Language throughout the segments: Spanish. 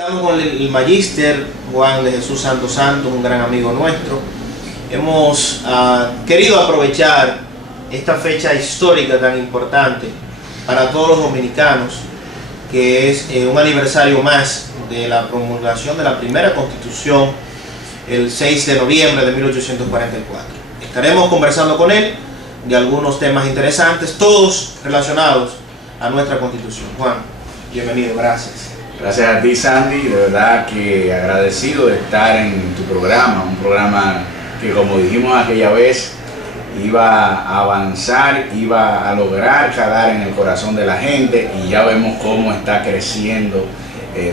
Estamos con el Magíster Juan de Jesús Santos Santos, un gran amigo nuestro. Hemos querido aprovechar esta fecha histórica tan importante para todos los dominicanos, que es un aniversario más de la promulgación de la primera Constitución, el 6 de noviembre de 1844. Estaremos conversando con él de algunos temas interesantes, todos relacionados a nuestra Constitución. Juan, bienvenido, gracias. Gracias a ti, Sandy, de verdad que agradecido de estar en tu programa, un programa que, como dijimos aquella vez, iba a avanzar, iba a lograr calar en el corazón de la gente, y ya vemos cómo está creciendo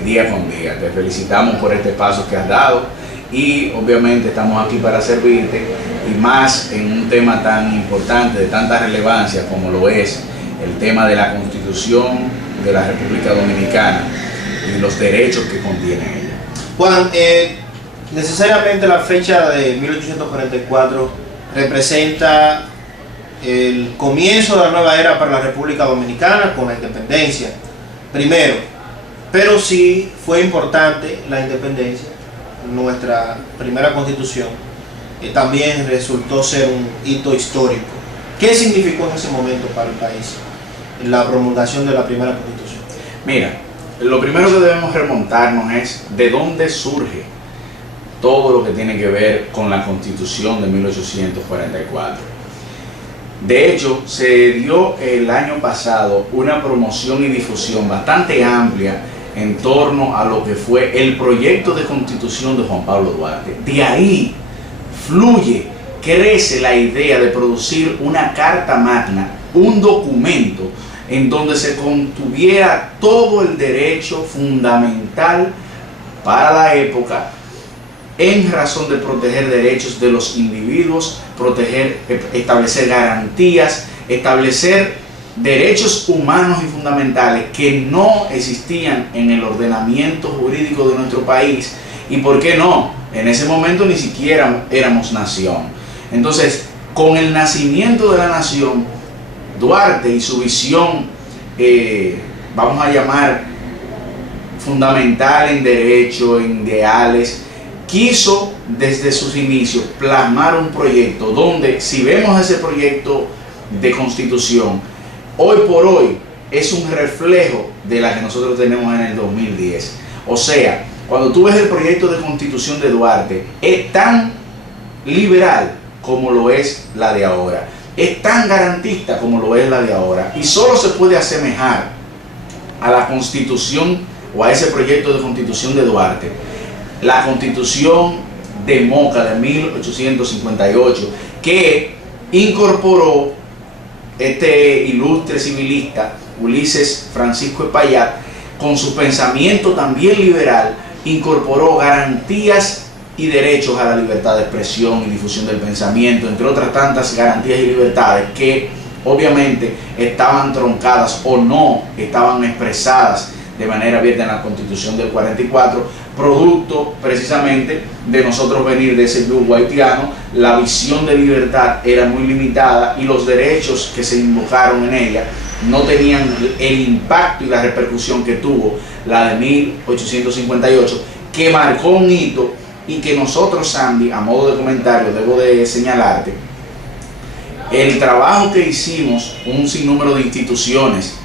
día con día. Te felicitamos por este paso que has dado y obviamente estamos aquí para servirte, y más en un tema tan importante, de tanta relevancia como lo es el tema de la Constitución de la República Dominicana y los derechos que contiene ella. Juan, necesariamente la fecha de 1844 representa el comienzo de la nueva era para la República Dominicana con la independencia, primero, pero sí fue importante la independencia. Nuestra primera Constitución también resultó ser un hito histórico. ¿Qué significó en ese momento para el país la promulgación de la primera Constitución? Mira, lo primero que debemos remontarnos es de dónde surge todo lo que tiene que ver con la Constitución de 1844. De hecho, se dio el año pasado una promoción y difusión bastante amplia en torno a lo que fue el proyecto de Constitución de Juan Pablo Duarte. De ahí fluye, crece la idea de producir una Carta Magna, un documento en donde se contuviera todo el derecho fundamental para la época en razón de proteger derechos de los individuos, establecer garantías, establecer derechos humanos y fundamentales que no existían en el ordenamiento jurídico de nuestro país, y por qué no, en ese momento ni siquiera éramos nación. Entonces, con el nacimiento de la nación, Duarte y su visión, vamos a llamar fundamental en derecho, en ideales, quiso desde sus inicios plasmar un proyecto donde, si vemos ese proyecto de Constitución, hoy por hoy es un reflejo de la que nosotros tenemos en el 2010. O sea, cuando tú ves el proyecto de Constitución de Duarte, es tan liberal como lo es la de ahora. Es tan garantista como lo es la de ahora, y solo se puede asemejar a la Constitución o a ese proyecto de Constitución de Duarte la Constitución de Moca de 1858, que incorporó este ilustre civilista Ulises Francisco Espaillat, con su pensamiento también liberal, incorporó garantías y derechos a la libertad de expresión y difusión del pensamiento, entre otras tantas garantías y libertades que obviamente estaban truncadas o no estaban expresadas de manera abierta en la Constitución del 44, producto precisamente de nosotros venir de ese yugo haitiano. La visión de libertad era muy limitada y los derechos que se invocaron en ella no tenían el impacto y la repercusión que tuvo la de 1858, que marcó un hito, y que nosotros, Sandy, a modo de comentario, debo de señalarte el trabajo que hicimos un sinnúmero de instituciones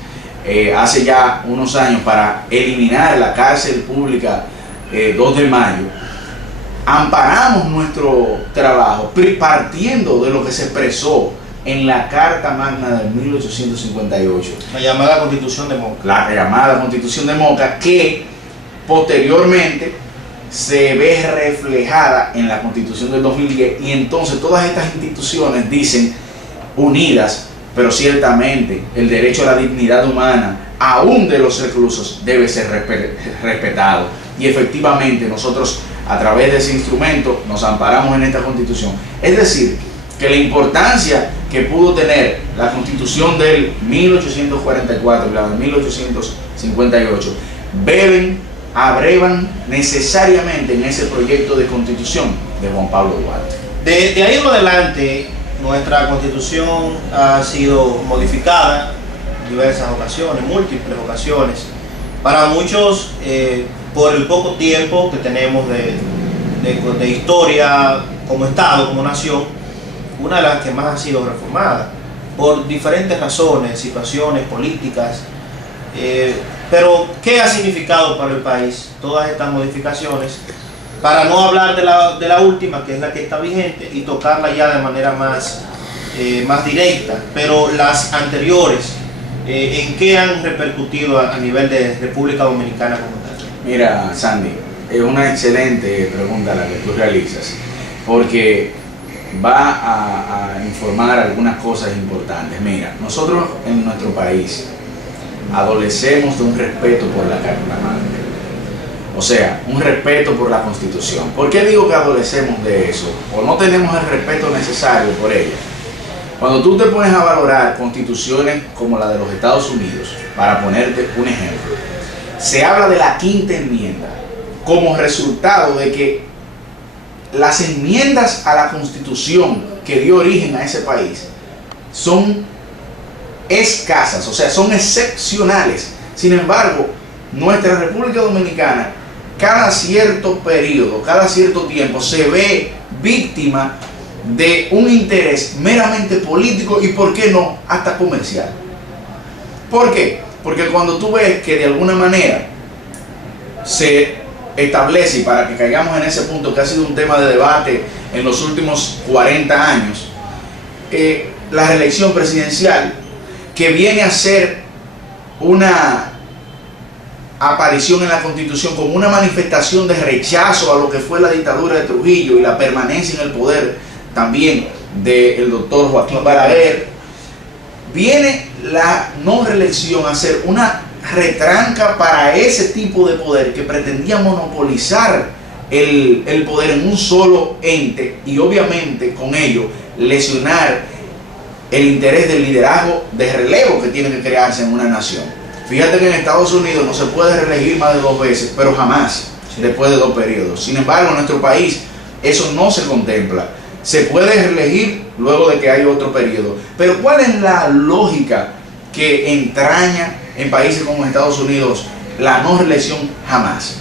hace ya unos años para eliminar la cárcel pública 2 de mayo. Amparamos nuestro trabajo partiendo de lo que se expresó en la Carta Magna de 1858, la llamada Constitución de Moca. La llamada Constitución de Moca, que posteriormente se ve reflejada en la Constitución del 2010, y entonces todas estas instituciones dicen unidas, pero ciertamente el derecho a la dignidad humana, aún de los reclusos, debe ser respetado. Y efectivamente nosotros, a través de ese instrumento, nos amparamos en esta Constitución. Es decir, que la importancia que pudo tener la Constitución del 1844 y la de 1858 abrevan necesariamente en ese proyecto de Constitución de Juan Pablo Duarte. De ahí en adelante, nuestra Constitución ha sido modificada en diversas ocasiones, múltiples ocasiones, Para muchos, por el poco tiempo que tenemos de historia como Estado, como nación, una de las que más ha sido reformada, por diferentes razones, situaciones políticas. Pero, ¿qué ha significado para el país todas estas modificaciones? Para no hablar de la última, que es la que está vigente, y tocarla ya de manera más directa, pero las anteriores, ¿en qué han repercutido a nivel de República Dominicana como tal? Mira, Sandy, es una excelente pregunta la que tú realizas, porque va a informar algunas cosas importantes. Mira, nosotros en nuestro país adolecemos de un respeto por la Carta Magna, o sea, un respeto por la Constitución. ¿Por qué digo que adolecemos de eso? O no tenemos el respeto necesario por ella. Cuando tú te pones a valorar constituciones como la de los Estados Unidos, para ponerte un ejemplo, se habla de la quinta enmienda como resultado de que las enmiendas a la Constitución que dio origen a ese país son escasas, o sea, son excepcionales. Sin embargo, nuestra República Dominicana, cada cierto periodo, cada cierto tiempo, se ve víctima de un interés meramente político y, ¿por qué no?, hasta comercial. ¿Por qué? Porque cuando tú ves que de alguna manera se establece, y para que caigamos en ese punto que ha sido un tema de debate en los últimos 40 años, la reelección presidencial, que viene a ser una aparición en la Constitución como una manifestación de rechazo a lo que fue la dictadura de Trujillo y la permanencia en el poder también del doctor Joaquín Balaguer, viene la no reelección a ser una retranca para ese tipo de poder que pretendía monopolizar el poder en un solo ente y obviamente con ello lesionar el interés del liderazgo de relevo que tiene que crearse en una nación. Fíjate que en Estados Unidos no se puede reelegir más de 2 veces, pero jamás después de 2 periodos. Sin embargo, en nuestro país eso no se contempla. Se puede reelegir luego de que hay otro periodo. Pero ¿cuál es la lógica que entraña en países como Estados Unidos la no reelección jamás?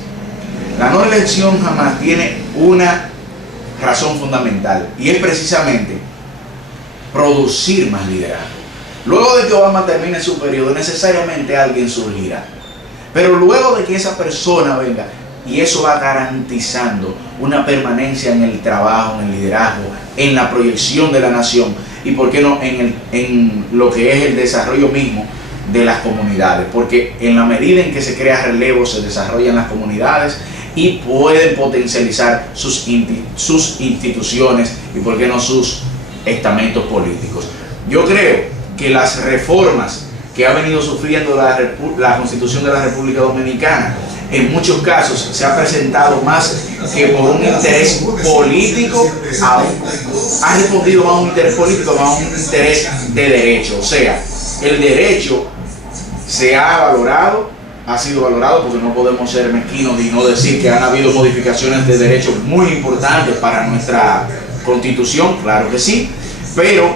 La no reelección jamás tiene una razón fundamental, y es precisamente producir más liderazgo. Luego de que Obama termine su periodo, necesariamente alguien surgirá. Pero luego de que esa persona venga, y eso va garantizando una permanencia en el trabajo, en el liderazgo, en la proyección de la nación, y por qué no en lo que es el desarrollo mismo de las comunidades, porque en la medida en que se crea relevo se desarrollan las comunidades y pueden potencializar sus instituciones y por qué no sus estamentos políticos. Yo creo que las reformas que ha venido sufriendo la Constitución de la República Dominicana en muchos casos se ha presentado más que por un interés político, ha respondido más a un interés político, más a un interés de derecho. O sea, el derecho se ha valorado, ha sido valorado, porque no podemos ser mezquinos y no decir que han habido modificaciones de derechos muy importantes para nuestra Constitución, claro que sí, pero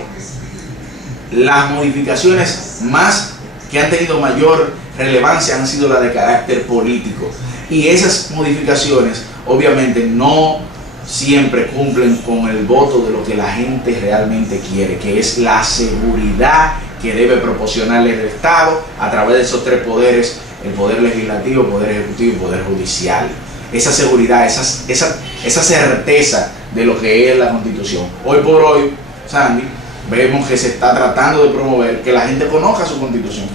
las modificaciones más que han tenido mayor relevancia han sido las de carácter político, y esas modificaciones obviamente no siempre cumplen con el voto de lo que la gente realmente quiere, que es la seguridad que debe proporcionarle el Estado a través de esos 3 poderes: el poder legislativo, el poder ejecutivo y el poder judicial. Esa seguridad, esa certeza de lo que es la Constitución. Hoy por hoy, Sandy, vemos que se está tratando de promover que la gente conozca su Constitución.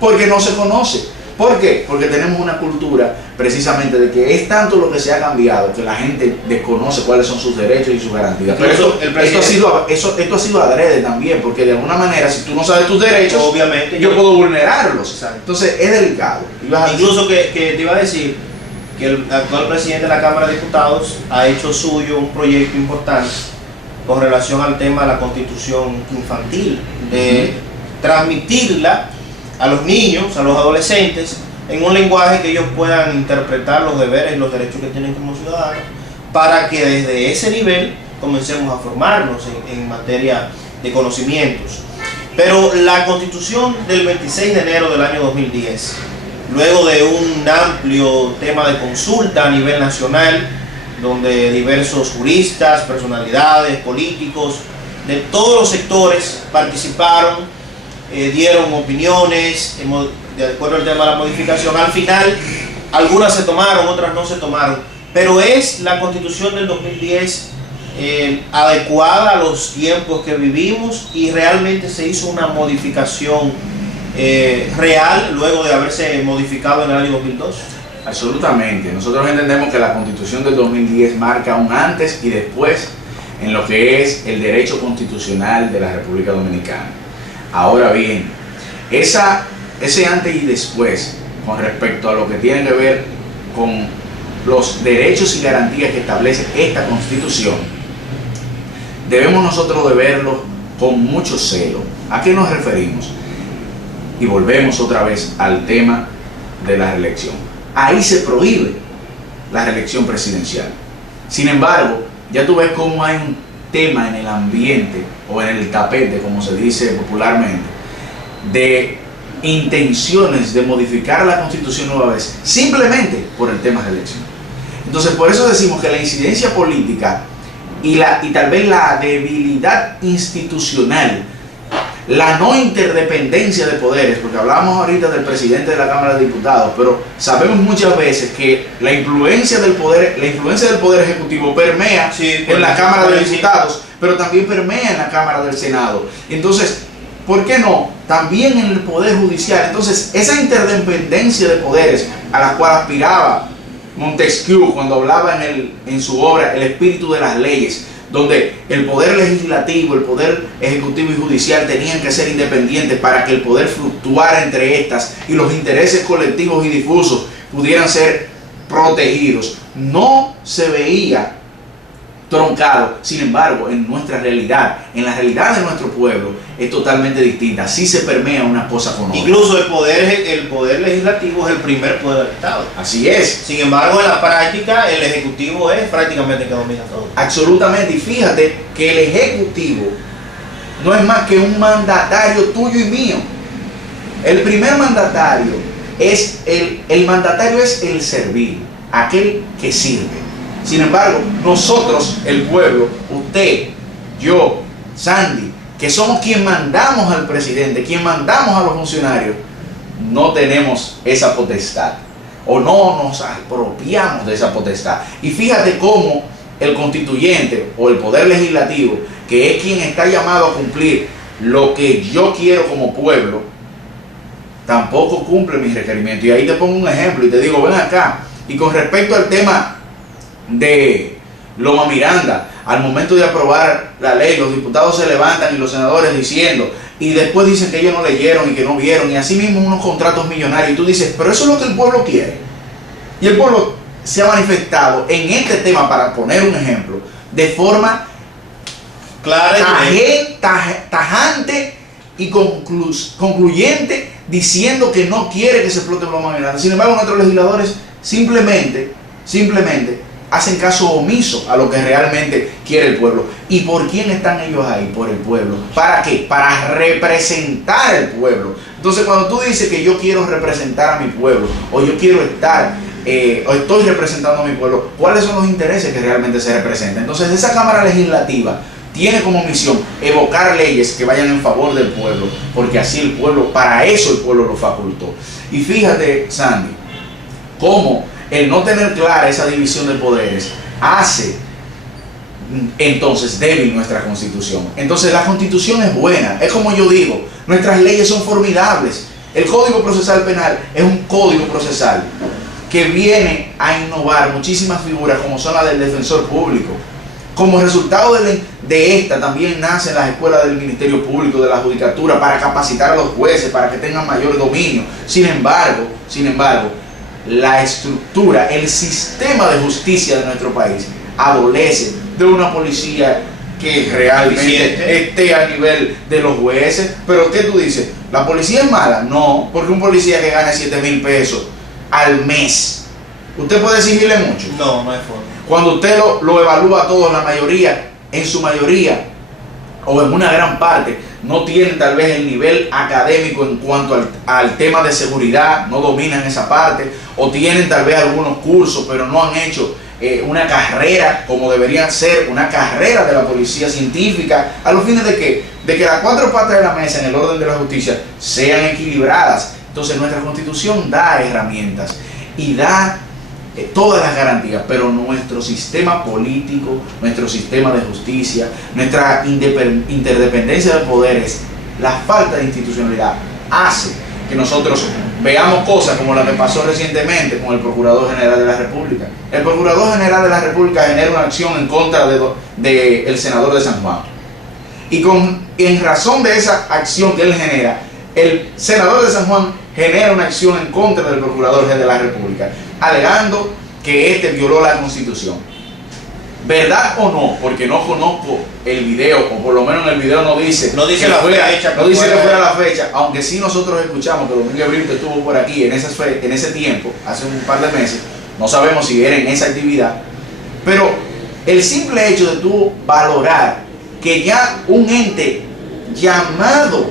Porque no se conoce. ¿Por qué? Porque tenemos una cultura precisamente de que es tanto lo que se ha cambiado que la gente desconoce cuáles son sus derechos y sus garantías. Pero esto ha sido adrede también, porque de alguna manera, si tú no sabes tus derechos, obviamente yo puedo vulnerarlos. Exacto. Entonces es delicado. Incluso que te iba a decir que el actual presidente de la Cámara de Diputados ha hecho suyo un proyecto importante con relación al tema de la Constitución infantil, de transmitirla a los niños, a los adolescentes, en un lenguaje que ellos puedan interpretar los deberes y los derechos que tienen como ciudadanos, para que desde ese nivel comencemos a formarnos en materia de conocimientos. Pero la Constitución del 26 de enero del año 2010 luego de un amplio tema de consulta a nivel nacional, donde diversos juristas, personalidades, políticos de todos los sectores participaron, dieron opiniones de acuerdo al tema de la modificación. Al final, algunas se tomaron, otras no se tomaron, pero es la Constitución del 2010 adecuada a los tiempos que vivimos, y realmente se hizo una modificación real luego de haberse modificado en el año 2002. Absolutamente. Nosotros entendemos que la Constitución del 2010 marca un antes y después en lo que es el derecho constitucional de la República Dominicana. Ahora bien, ese antes y después con respecto a lo que tiene que ver con los derechos y garantías que establece esta Constitución, debemos nosotros de verlo con mucho celo. ¿A qué nos referimos? Y volvemos otra vez al tema de la reelección. Ahí se prohíbe la reelección presidencial. Sin embargo, ya tú ves cómo hay un tema en el ambiente o en el tapete, como se dice popularmente, de intenciones de modificar la Constitución nueva vez, simplemente por el tema de reelección. Entonces, por eso decimos que la incidencia política y tal vez la debilidad institucional, la no interdependencia de poderes, porque hablamos ahorita del presidente de la Cámara de Diputados, pero sabemos muchas veces que la influencia del poder ejecutivo permea en la Cámara de Diputados, pero también permea en la Cámara del Senado. Entonces, ¿por qué no? También en el Poder Judicial. Entonces, esa interdependencia de poderes a la cual aspiraba Montesquieu cuando hablaba en su obra El espíritu de las leyes, donde el poder legislativo, el poder ejecutivo y judicial tenían que ser independientes para que el poder fluctuara entre estas y los intereses colectivos y difusos pudieran ser protegidos. No se veía troncado. Sin embargo, en nuestra realidad, en la realidad de nuestro pueblo, es totalmente distinta. Sí se permea una cosa con otra. Incluso el poder legislativo es el primer poder del Estado. Así es. Sin embargo, en la práctica, el ejecutivo es prácticamente el que domina todo. Absolutamente. Y fíjate que el ejecutivo no es más que un mandatario tuyo y mío. El primer mandatario es el mandatario es el servil, aquel que sirve. Sin embargo, nosotros, el pueblo, usted, yo, Sandy, que somos quien mandamos al presidente, quien mandamos a los funcionarios, no tenemos esa potestad o no nos apropiamos de esa potestad. Y fíjate cómo el constituyente o el poder legislativo, que es quien está llamado a cumplir lo que yo quiero como pueblo, tampoco cumple mis requerimientos. Y ahí te pongo un ejemplo y te digo, ven acá, y con respecto al tema de Loma Miranda, al momento de aprobar la ley, los diputados se levantan y los senadores diciendo, y después dicen que ellos no leyeron y que no vieron, y así mismo unos contratos millonarios, y tú dices, pero eso es lo que el pueblo quiere. Y el pueblo se ha manifestado en este tema, para poner un ejemplo, de forma clara, tajante y concluyente, diciendo que no quiere que se explote Loma Miranda. Sin embargo, nuestros legisladores simplemente hacen caso omiso a lo que realmente quiere el pueblo. ¿Y por quién están ellos ahí? Por el pueblo. ¿Para qué? Para representar al pueblo. Entonces, cuando tú dices que yo quiero representar a mi pueblo, o yo quiero estar, o estoy representando a mi pueblo, ¿cuáles son los intereses que realmente se representan? Entonces, esa Cámara Legislativa tiene como misión evocar leyes que vayan en favor del pueblo, porque así el pueblo, para eso el pueblo lo facultó. Y fíjate, Sandy, cómo el no tener clara esa división de poderes hace entonces débil nuestra Constitución. Entonces la Constitución es buena, es como yo digo, nuestras leyes son formidables. El Código Procesal Penal es un código procesal que viene a innovar muchísimas figuras, como son las del defensor público. Como resultado de esta también nacen las escuelas del Ministerio Público, de la Judicatura, para capacitar a los jueces, para que tengan mayor dominio. Sin embargo, la estructura, el sistema de justicia de nuestro país adolece de una policía que realmente esté a nivel de los jueces. Pero ¿qué tú dices? ¿La policía es mala? No, porque un policía que gane 7,000 pesos al mes, ¿usted puede exigirle mucho? No, no hay forma. Cuando usted lo evalúa todo, en su mayoría, o en una gran parte, no tienen tal vez el nivel académico en cuanto al tema de seguridad, no dominan esa parte, o tienen tal vez algunos cursos, pero no han hecho una carrera como deberían ser, una carrera de la policía científica, a los fines de que las cuatro patas de la mesa en el orden de la justicia sean equilibradas. Entonces nuestra Constitución da herramientas y da todas las garantías, pero nuestro sistema político, nuestro sistema de justicia, nuestra interdependencia de poderes, la falta de institucionalidad hace que nosotros veamos cosas como la que pasó recientemente con el Procurador General de la República. El Procurador General de la República genera una acción en contra del senador de San Juan. Y en razón de esa acción que él genera, el senador de San Juan genera una acción en contra del Procurador General de la República, alegando que este violó la Constitución. ¿Verdad o no? Porque no conozco el video, o por lo menos en el video no dice la fecha, no dice que fuera la fecha, aunque sí nosotros escuchamos que Domingo Brito estuvo por aquí en ese tiempo, hace un par de meses. No sabemos si era en esa actividad, pero el simple hecho de tú valorar que ya un ente llamado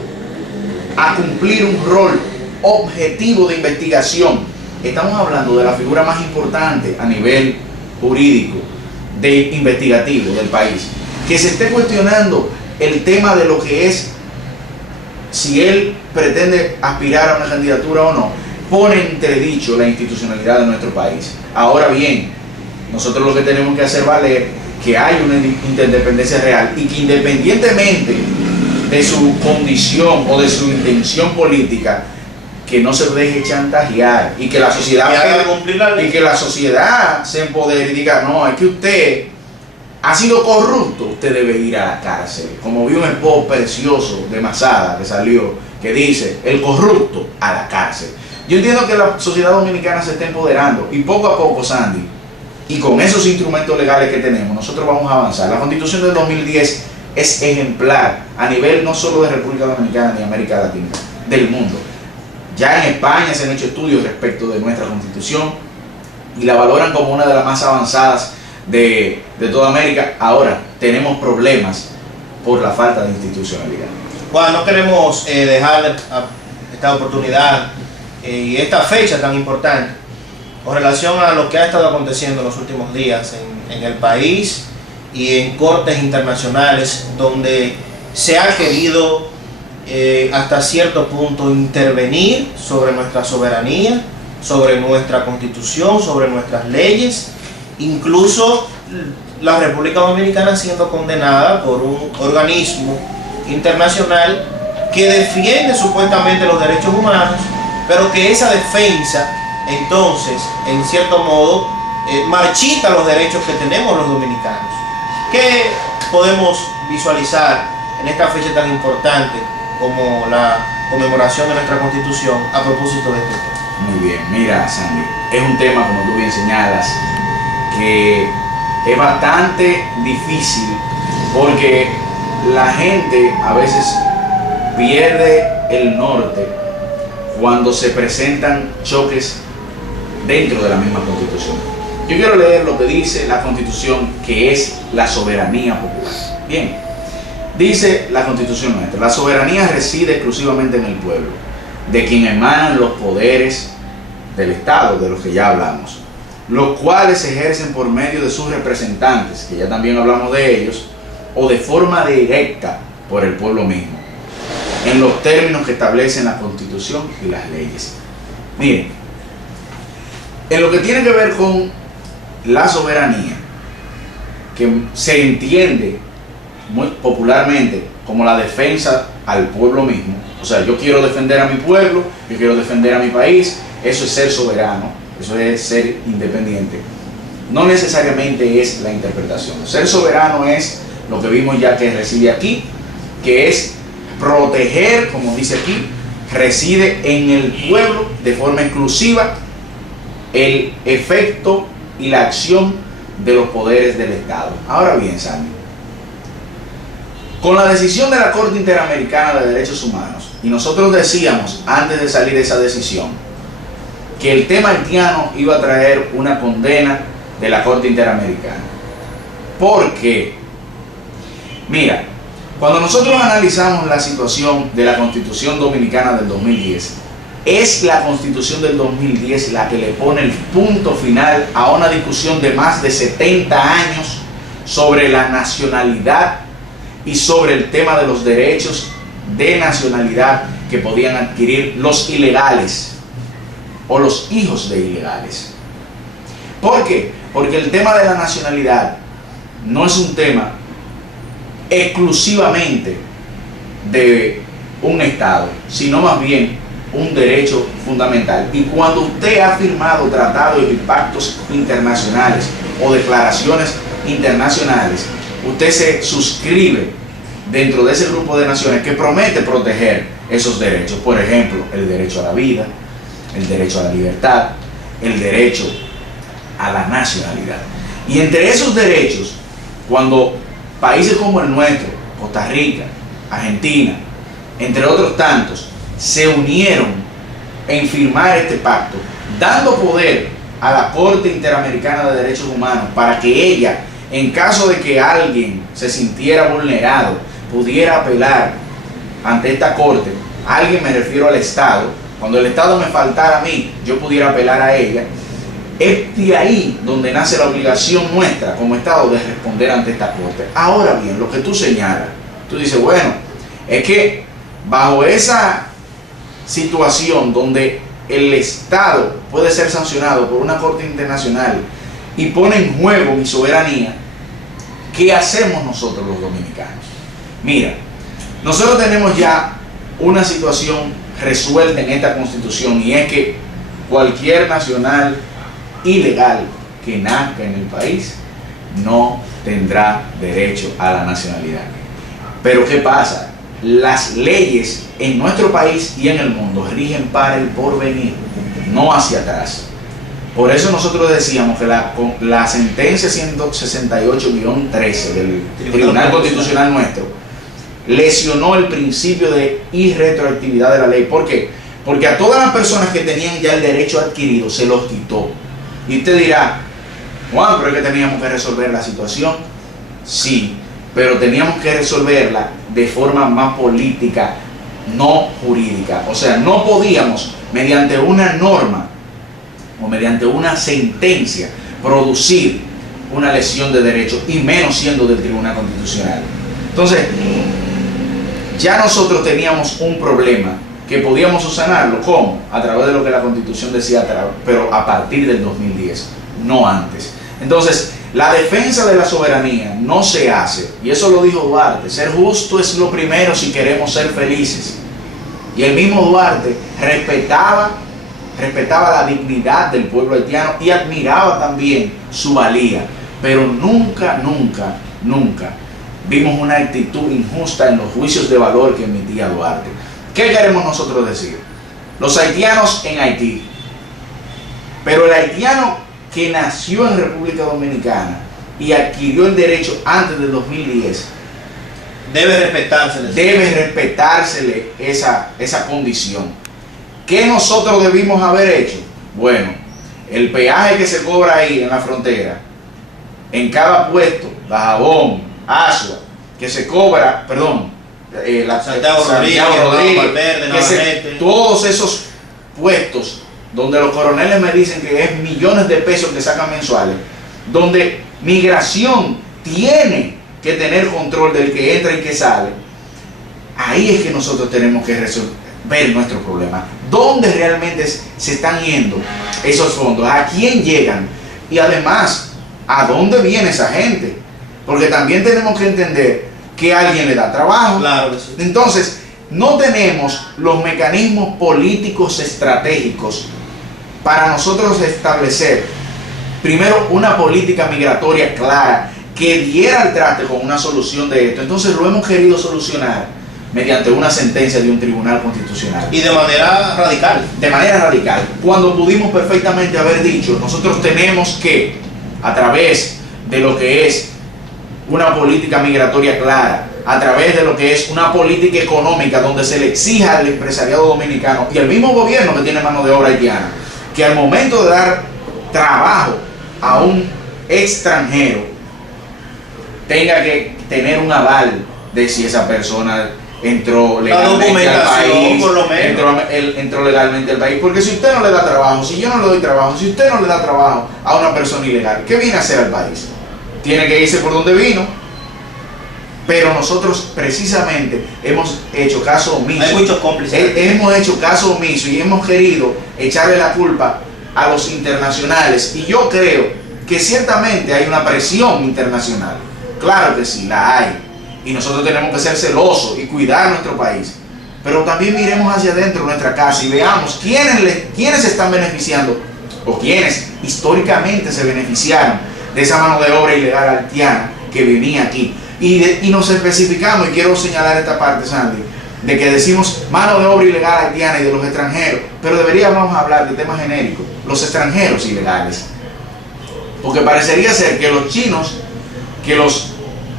a cumplir un rol objetivo de investigación, estamos hablando de la figura más importante a nivel jurídico, de investigativo del país, que se esté cuestionando el tema de lo que es si él pretende aspirar a una candidatura o no, pone en entredicho la institucionalidad de nuestro país. Ahora bien, nosotros lo que tenemos que hacer valer que hay una interdependencia real y que independientemente de su condición o de su intención política, que no se deje chantajear y que la sociedad se empodere y diga, no, es que usted ha sido corrupto, usted debe ir a la cárcel. Como vi un spot precioso de Masada que salió, que dice, el corrupto a la cárcel. Yo entiendo que la sociedad dominicana se está empoderando y poco a poco, Sandy, y con esos instrumentos legales que tenemos, nosotros vamos a avanzar. La Constitución del 2010 es ejemplar a nivel no solo de República Dominicana ni América Latina, del mundo. Ya en España se han hecho estudios respecto de nuestra Constitución y la valoran como una de las más avanzadas de toda América. Ahora tenemos problemas por la falta de institucionalidad. Bueno, no queremos dejar esta oportunidad y esta fecha tan importante con relación a lo que ha estado aconteciendo en los últimos días en el país y en cortes internacionales, donde se ha querido hasta cierto punto intervenir sobre nuestra soberanía, sobre nuestra Constitución, sobre nuestras leyes, incluso la República Dominicana siendo condenada por un organismo internacional que defiende supuestamente los derechos humanos, pero que esa defensa entonces en cierto modo marchita los derechos que tenemos los dominicanos. ¿Qué podemos visualizar en esta fecha tan importante como la conmemoración de nuestra Constitución a propósito de este tema? Muy bien, mira, Sandy, es un tema, como tú bien señalas, que es bastante difícil porque la gente a veces pierde el norte cuando se presentan choques dentro de la misma Constitución. Yo quiero leer lo que dice la Constitución, que es la soberanía popular. Bien, dice la Constitución nuestra: la soberanía reside exclusivamente en el pueblo, de quien emanan los poderes del Estado, de los que ya hablamos, los cuales se ejercen por medio de sus representantes, que ya también hablamos de ellos, o de forma directa por el pueblo mismo, en los términos que establecen la Constitución y las leyes. Miren, en lo que tiene que ver con la soberanía, que se entiende muy popularmente como la defensa al pueblo mismo, o sea, yo quiero defender a mi pueblo, yo quiero defender a mi país, eso es ser soberano, eso es ser independiente. No necesariamente es la interpretación. Ser soberano es lo que vimos ya que reside aquí, que es proteger, como dice aquí, reside en el pueblo de forma exclusiva el efecto y la acción de los poderes del Estado. Ahora bien, Sandy, con la decisión de la Corte Interamericana de Derechos Humanos, y nosotros decíamos antes de salir de esa decisión que el tema haitiano iba a traer una condena de la Corte Interamericana. ¿Por qué? Mira, Cuando nosotros analizamos la situación de la Constitución Dominicana del 2010, es la Constitución del 2010 la que le pone el punto final a una discusión de más de 70 años sobre la nacionalidad y sobre el tema de los derechos de nacionalidad que podían adquirir los ilegales o los hijos de ilegales. ¿Por qué? Porque el tema de la nacionalidad no es un tema exclusivamente de un Estado, sino más bien un derecho fundamental. Y cuando usted ha firmado tratados y pactos internacionales o declaraciones internacionales, usted se suscribe dentro de ese grupo de naciones que promete proteger esos derechos. Por ejemplo, el derecho a la vida, el derecho a la libertad, el derecho a la nacionalidad. Y entre esos derechos, cuando países como el nuestro, Costa Rica, Argentina, entre otros tantos, se unieron en firmar este pacto, dando poder a la Corte Interamericana de Derechos Humanos para que ella, en caso de que alguien se sintiera vulnerado, pudiera apelar ante esta Corte. Alguien, me refiero al Estado. Cuando el Estado me faltara a mí, yo pudiera apelar a ella. Es de ahí donde nace la obligación nuestra como Estado de responder ante esta Corte. Ahora bien, lo que tú señalas, tú dices, bueno, es que bajo esa situación donde el Estado puede ser sancionado por una Corte Internacional y pone en juego mi soberanía, ¿qué hacemos nosotros los dominicanos? Mira, nosotros tenemos ya una situación resuelta en esta Constitución, y es que cualquier nacional ilegal que nazca en el país no tendrá derecho a la nacionalidad. Pero ¿qué pasa? Las leyes en nuestro país y en el mundo rigen para el porvenir, no hacia atrás. Por eso nosotros decíamos que la sentencia 168-13 del Tribunal Constitucional nuestro lesionó el principio de irretroactividad de la ley. ¿Por qué? Porque a todas las personas que tenían ya el derecho adquirido se los quitó. Y usted dirá, Juan, pero es que teníamos que resolver la situación. Sí, pero teníamos que resolverla de forma más política, no jurídica. O sea, no podíamos, mediante una norma o mediante una sentencia, producir una lesión de derechos, y menos siendo del Tribunal Constitucional. Entonces, ya nosotros teníamos un problema que podíamos subsanarlo. ¿Cómo? A través de lo que la Constitución decía, pero a partir del 2010, no antes. Entonces, la defensa de la soberanía no se hace, y eso lo dijo Duarte, ser justo es lo primero si queremos ser felices. Y el mismo Duarte respetaba la dignidad del pueblo haitiano y admiraba también su valía, pero nunca vimos una actitud injusta en los juicios de valor que emitía Duarte. ¿Qué queremos nosotros decir? Los haitianos en Haití, pero el haitiano que nació en República Dominicana y adquirió el derecho antes del 2010, debe respetársele esa condición. ¿Qué nosotros debimos haber hecho? Bueno, el peaje que se cobra ahí en la frontera, en cada puesto, Dajabón, Asua, que se cobra, Santiago Rodríguez, Valverde, todos esos puestos donde los coroneles me dicen que es millones de pesos que sacan mensuales, donde migración tiene que tener control del que entra y que sale. Ahí es que nosotros tenemos que ver nuestro problema. ¿Dónde realmente se están yendo esos fondos? ¿A quién llegan? Y además, ¿a dónde viene esa gente? Porque también tenemos que entender que alguien le da trabajo. Claro que sí. Entonces, no tenemos los mecanismos políticos estratégicos para nosotros establecer, primero, una política migratoria clara que diera el traste con una solución de esto. Entonces lo hemos querido solucionar mediante una sentencia de un tribunal constitucional. Y de manera radical. De manera radical. Cuando pudimos perfectamente haber dicho, nosotros tenemos que, a través de lo que es una política migratoria clara, a través de lo que es una política económica donde se le exija al empresariado dominicano y al mismo gobierno que tiene mano de obra haitiana, que al momento de dar trabajo a un extranjero tenga que tener un aval de si esa persona entró legalmente al país, por lo menos. entró legalmente al país. Porque si usted no le da trabajo, si yo no le doy trabajo, si usted no le da trabajo a una persona ilegal, ¿qué viene a hacer al país? Tiene que irse por donde vino. Pero nosotros precisamente hemos hecho caso omiso. Hay muchos cómplices. Hemos hecho caso omiso y hemos querido echarle la culpa a los internacionales. Y yo creo que ciertamente hay una presión internacional. Claro que sí, la hay. Y nosotros tenemos que ser celosos y cuidar nuestro país. Pero también miremos hacia adentro de nuestra casa y veamos quiénes se están beneficiando o quiénes históricamente se beneficiaron de esa mano de obra ilegal haitiana que venía aquí. Y nos especificamos, y quiero señalar esta parte, Sandy, de que decimos mano de obra ilegal haitiana y de los extranjeros, pero deberíamos hablar de temas genéricos, los extranjeros ilegales. Porque parecería ser que los chinos, que los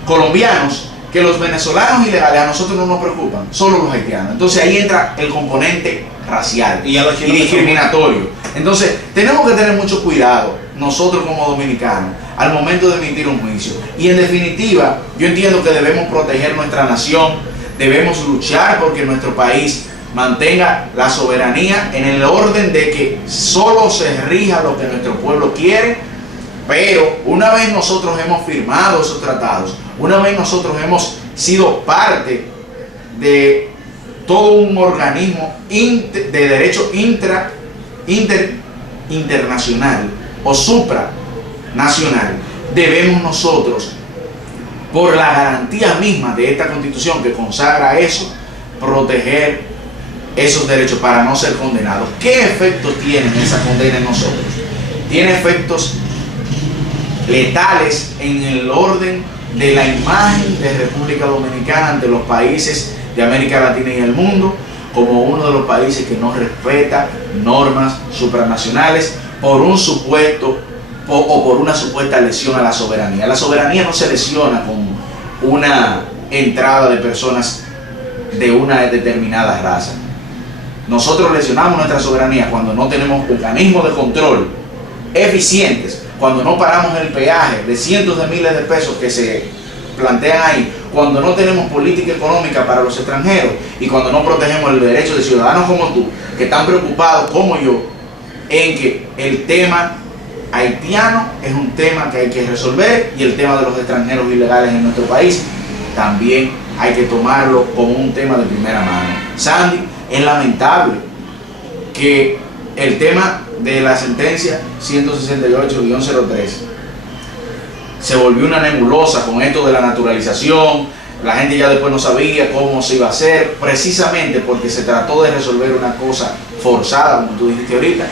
colombianos, que los venezolanos ilegales a nosotros no nos preocupan, solo los haitianos. Entonces ahí entra el componente racial y discriminatorio. Entonces tenemos que tener mucho cuidado nosotros como dominicanos al momento de emitir un juicio. Y en definitiva, yo entiendo que debemos proteger nuestra nación, debemos luchar porque nuestro país mantenga la soberanía en el orden de que solo se rija lo que nuestro pueblo quiere. Pero una vez nosotros hemos firmado esos tratados, una vez nosotros hemos sido parte de todo un organismo de derecho internacional o supranacional, debemos nosotros, por la garantía misma de esta Constitución que consagra eso, proteger esos derechos para no ser condenados. ¿Qué efectos tiene esa condena en nosotros? Tiene efectos letales en el orden de la imagen de República Dominicana ante los países de América Latina y el mundo, como uno de los países que no respeta normas supranacionales por un supuesto o por una supuesta lesión a la soberanía. La soberanía no se lesiona con una entrada de personas de una determinada raza. Nosotros lesionamos nuestra soberanía cuando no tenemos mecanismos de control eficientes, cuando no paramos el peaje de cientos de miles de pesos que se plantean ahí, cuando no tenemos política económica para los extranjeros y cuando no protegemos el derecho de ciudadanos como tú, que están preocupados como yo en que el tema haitiano es un tema que hay que resolver y el tema de los extranjeros ilegales en nuestro país también hay que tomarlo como un tema de primera mano. Sandy, es lamentable que el tema de la sentencia 168-03 se volvió una nebulosa con esto de la naturalización. La gente ya después no sabía cómo se iba a hacer, precisamente porque se trató de resolver una cosa forzada, como tú dijiste ahorita.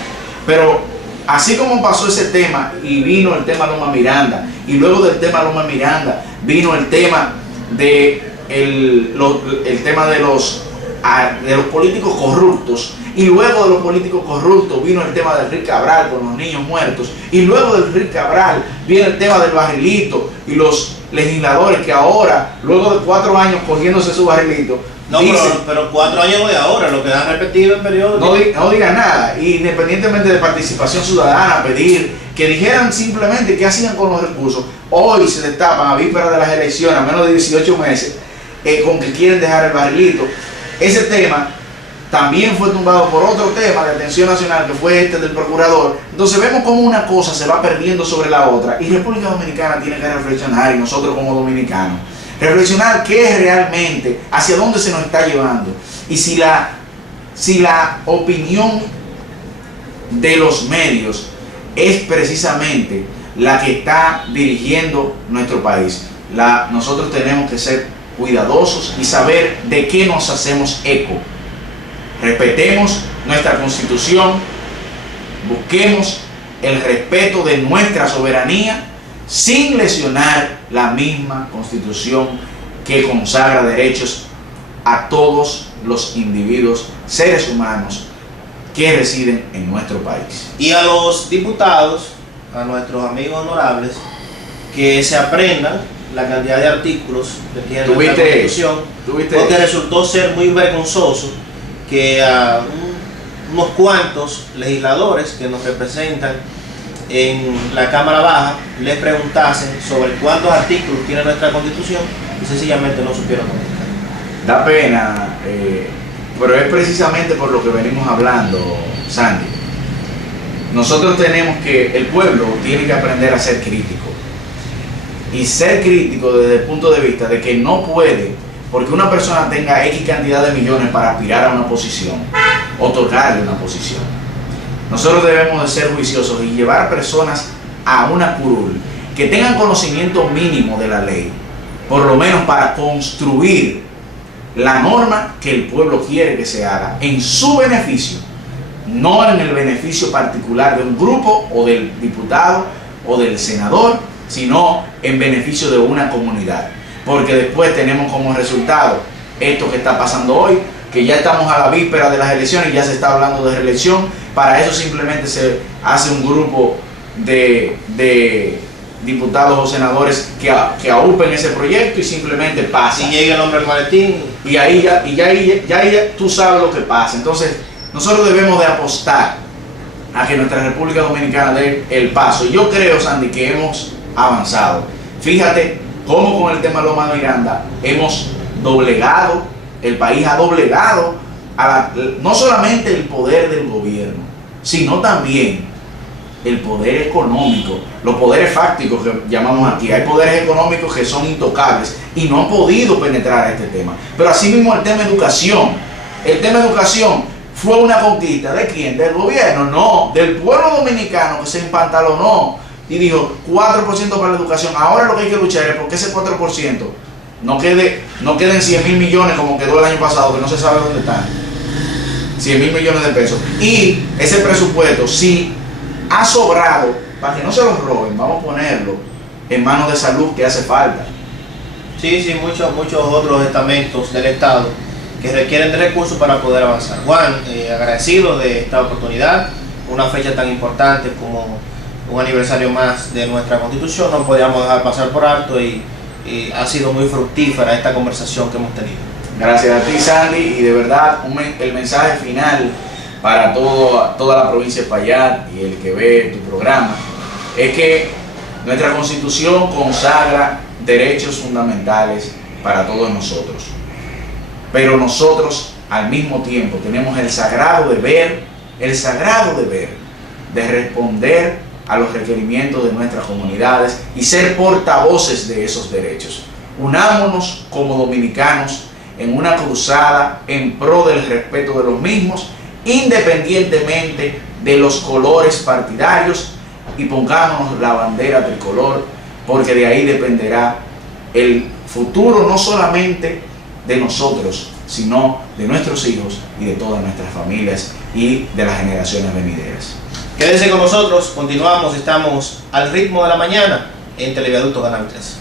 Pero así como pasó ese tema y vino el tema Loma Miranda, y luego del tema Loma Miranda vino el tema de el tema de los políticos corruptos, y luego de los políticos corruptos vino el tema del Rick Cabral con los niños muertos, y luego del Rick Cabral viene el tema del barrilito y los legisladores que ahora, luego de 4 años cogiéndose su barrilito, no, dicen, pero 4 años no de ahora, lo que han repetido en periodo. No digan nada, independientemente de participación ciudadana, pedir que dijeran simplemente qué hacían con los recursos. Hoy se destapan a vísperas de las elecciones, a menos de 18 meses, con que quieren dejar el barrilito. Ese tema también fue tumbado por otro tema de atención nacional, que fue este del procurador. Entonces vemos cómo una cosa se va perdiendo sobre la otra, y República Dominicana tiene que reflexionar, y nosotros como dominicanos reflexionar qué es realmente, hacia dónde se nos está llevando, y si la opinión de los medios es precisamente la que está dirigiendo nuestro país. Nosotros tenemos que ser cuidadosos y saber de qué nos hacemos eco. Respetemos nuestra Constitución, busquemos el respeto de nuestra soberanía sin lesionar la misma Constitución que consagra derechos a todos los individuos, seres humanos que residen en nuestro país. Y a los diputados, a nuestros amigos honorables, que se aprendan la cantidad de artículos que tiene nuestra Constitución, porque resultó ser muy vergonzoso que a unos cuantos legisladores que nos representan en la Cámara Baja les preguntasen sobre cuántos artículos tiene nuestra Constitución y sencillamente no supieron comunicar. Da pena, pero es precisamente por lo que venimos hablando, Sandy. Nosotros el pueblo tiene que aprender a ser crítico. Y ser crítico desde el punto de vista de que no puede, porque una persona tenga X cantidad de millones para aspirar a una posición, otorgarle una posición. Nosotros debemos de ser juiciosos y llevar personas a una curul que tengan conocimiento mínimo de la ley, por lo menos para construir la norma que el pueblo quiere que se haga en su beneficio, no en el beneficio particular de un grupo o del diputado o del senador, sino en beneficio de una comunidad. Porque después tenemos como resultado esto que está pasando hoy, que ya estamos a la víspera de las elecciones y ya se está hablando de reelección. Para eso simplemente se hace un grupo de diputados o senadores que aupen ese proyecto y simplemente pasa. Si llega el hombre al maletín. Y ahí ya tú sabes lo que pasa. Entonces, nosotros debemos de apostar a que nuestra República Dominicana dé el paso. Y yo creo, Sandy, que hemos avanzado. Fíjate cómo con el tema de Loma Miranda hemos doblegado, el país ha doblegado no solamente el poder del gobierno, sino también el poder económico, los poderes fácticos que llamamos aquí. Hay poderes económicos que son intocables y no han podido penetrar a este tema. Pero asimismo el tema educación. El tema educación fue una conquista ¿de quién? ¿Del gobierno? No, del pueblo dominicano que se empantalonó y dijo 4% para la educación. Ahora lo que hay que luchar es porque ese 4% no queden 100.000 millones como quedó el año pasado, que no se sabe dónde están. 100.000 millones de pesos. Y ese presupuesto, si ha sobrado, para que no se los roben, vamos a ponerlo en manos de salud, que hace falta. Sí, muchos otros estamentos del Estado que requieren de recursos para poder avanzar. Juan, agradecido de esta oportunidad, una fecha tan importante como un aniversario más de nuestra Constitución, no podíamos dejar pasar por alto y ha sido muy fructífera esta conversación que hemos tenido. Gracias a ti, Sandy, y de verdad el mensaje final para toda la provincia de Espaillat y el que ve tu programa es que nuestra Constitución consagra derechos fundamentales para todos nosotros, pero nosotros al mismo tiempo tenemos el sagrado deber de responder a los requerimientos de nuestras comunidades y ser portavoces de esos derechos. Unámonos como dominicanos en una cruzada en pro del respeto de los mismos, independientemente de los colores partidarios, y pongámonos la bandera tricolor, porque de ahí dependerá el futuro no solamente de nosotros, sino de nuestros hijos y de todas nuestras familias y de las generaciones venideras. Quédense con nosotros, continuamos, estamos al ritmo de la mañana en Televiaducto Canal 3.